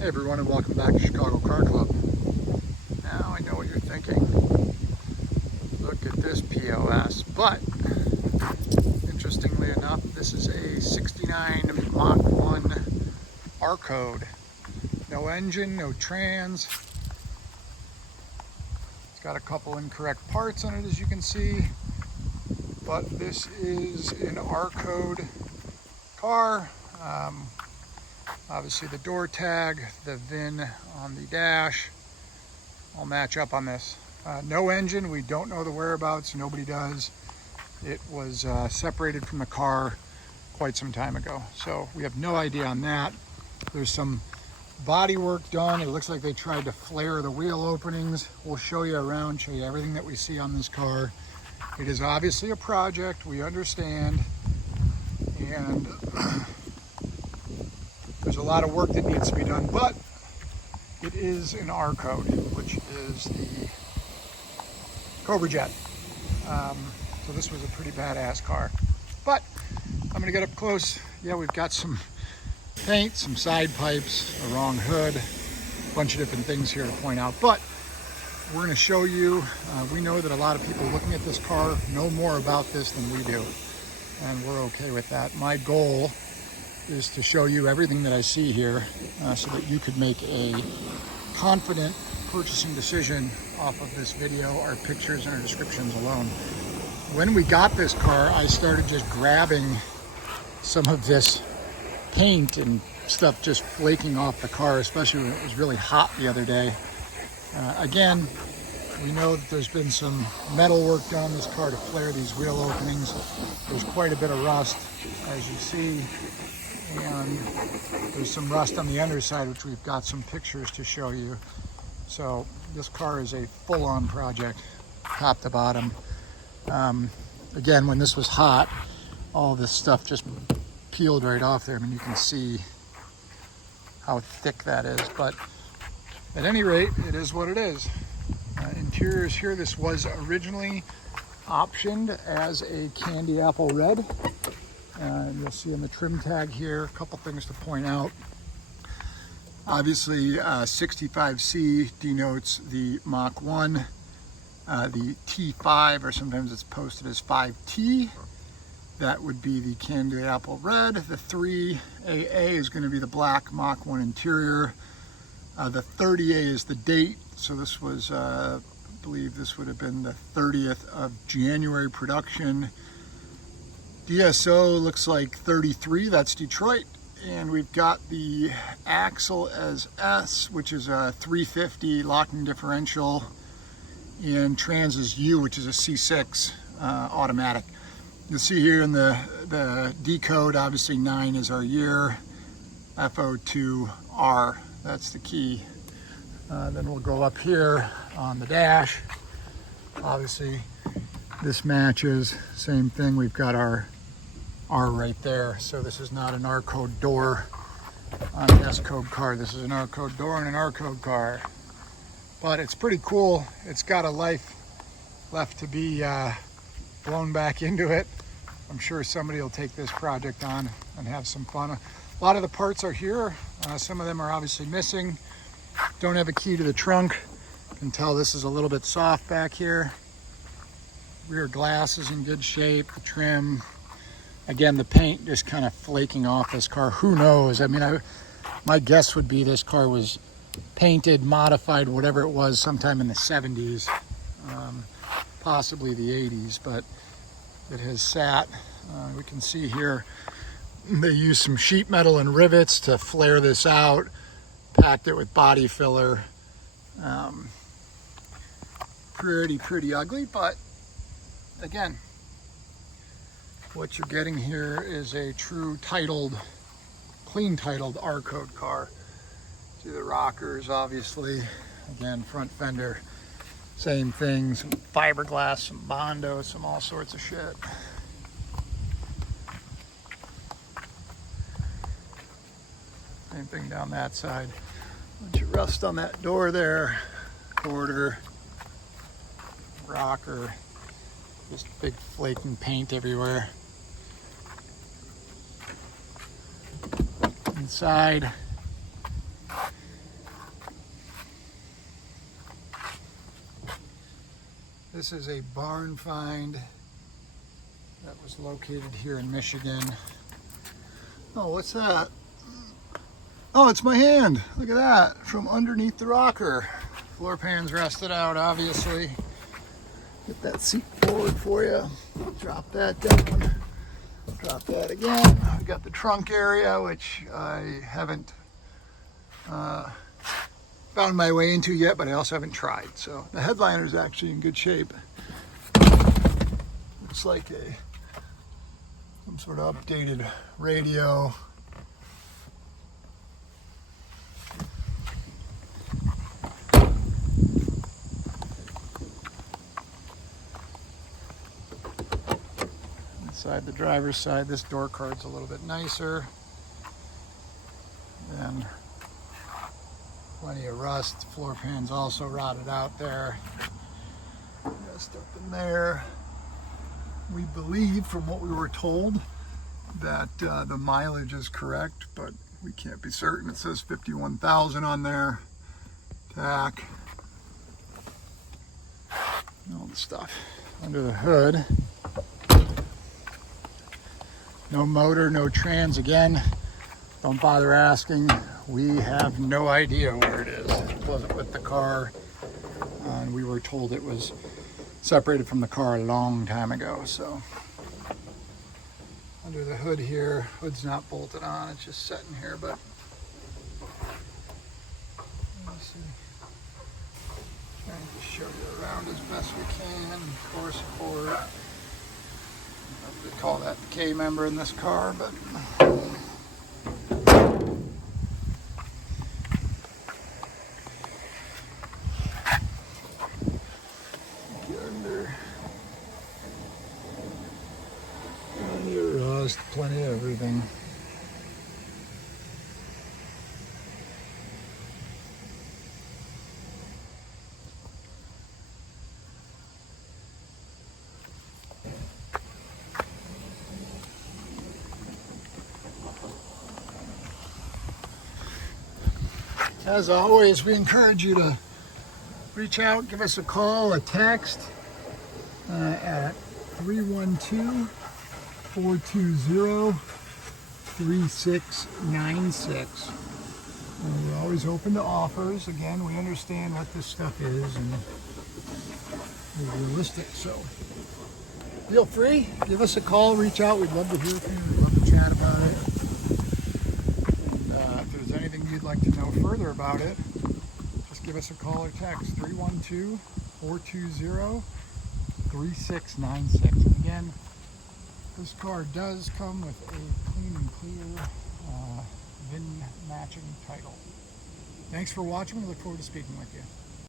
Hey everyone, and welcome back to Chicago Car Club. Now I know what you're thinking. Look at this POS. But interestingly enough, this is a 69 Mach 1 R code. No engine, no trans. It's got a couple incorrect parts on it, as you can see. But this is an R code car. Obviously the door tag, the VIN on the dash, all match up on this. No engine, we don't know the whereabouts, nobody does. It was separated from the car quite some time ago, so we have no idea on that. There's some body work done. It looks like they tried to flare the wheel openings. We'll show you around, show you everything that we see on this car. It is obviously a project, we understand, and there's a lot of work that needs to be done, but it is an R code, which is the Cobra Jet. So this was a pretty badass car. But I'm gonna get up close. Yeah, we've got some paint, some side pipes, a wrong hood, a bunch of different things here to point out. But we're gonna show you, we know that a lot of people looking at this car know more about this than we do, and we're okay with that. My goal is to show you everything that I see here so that you could make a confident purchasing decision off of this video, our pictures and our descriptions alone. When we got this car, I started just grabbing some of this paint and stuff just flaking off the car, especially when it was really hot the other day. Again, we know that there's been some metal work done on this car to flare these wheel openings. There's quite a bit of rust, as you see. And there's some rust on the underside, which we've got some pictures to show you. So this car is a full-on project, top to bottom. Again, when this was hot, all this stuff just peeled right off there. I mean, you can see how thick that is, but at any rate, it is what it is. Interiors here, this was originally optioned as a candy apple red. You'll see in the trim tag here a couple things to point out. Obviously 65C denotes the Mach 1, the T5, or sometimes it's posted as 5T, that would be the candy apple red. The 3AA is going to be the black Mach 1 interior. The 30A is the date, so this was I believe this would have been the 30th of January production. DSO looks like 33, that's Detroit. And we've got the axle as S, which is a 350 locking differential, and trans is U, which is a C6 automatic. You'll see here in the D code, obviously 9 is our year, FO2R, that's the key. Then we'll go up here on the dash. Obviously this matches, same thing, we've got our R right there. So this is not an R code door on an S code car. This is an R code door on an R code car. But it's pretty cool. It's got a life left to be blown back into it. I'm sure somebody will take this project on and have some fun. A lot of the parts are here. Some of them are obviously missing. Don't have a key to the trunk. You can tell this is a little bit soft back here. Rear glass is in good shape. The trim. Again, the paint just kind of flaking off this car. Who knows? I mean, my guess would be this car was painted, modified, whatever it was, sometime in the 70s, possibly the 80s, but it has sat. We can see here they used some sheet metal and rivets to flare this out, packed it with body filler. Pretty ugly, but again, what you're getting here is a true titled, clean titled R code car. See the rockers, obviously. Again, front fender, same thing. Some fiberglass, some Bondo, some all sorts of shit. Same thing down that side. Bunch of rust on that door there. Quarter, rocker, just big flaking paint everywhere. inside. This is a barn find that was located here in Michigan. Oh, what's that? Oh, it's my hand. Look at that, from underneath the rocker. Floor pan's rested out, obviously. Get that seat forward for you. Drop that down. Drop that again. We got the trunk area, which I haven't found my way into yet, but I also haven't tried. So the headliner is actually in good shape. Looks like some sort of updated radio. Inside the driver's side, this door card's a little bit nicer. And plenty of rust. Floor pan's also rotted out there. Rust up in there. We believe, from what we were told, that the mileage is correct, but we can't be certain. It says 51,000 on there. Tack. All the stuff under the hood. No motor, no trans. Again, don't bother asking. We have no idea where it is. It wasn't with the car, and we were told it was separated from the car a long time ago. So under the hood here, hood's not bolted on, it's just sitting here, but let's see. Trying to show you around as best we can. Core support. They call that the K member in this car, but under rust, plenty of everything. As always, we encourage you to reach out, give us a call, a text at 312-420-3696. We're always open to offers. Again, we understand what this stuff is and we're realistic, so feel free, give us a call, reach out. We'd love to hear from you. We'd love to chat about it. If there's anything you'd like to know further about it, just give us a call or text 312-420-3696. And again, this car does come with a clean and clear VIN matching title. Thanks for watching. We look forward to speaking with you.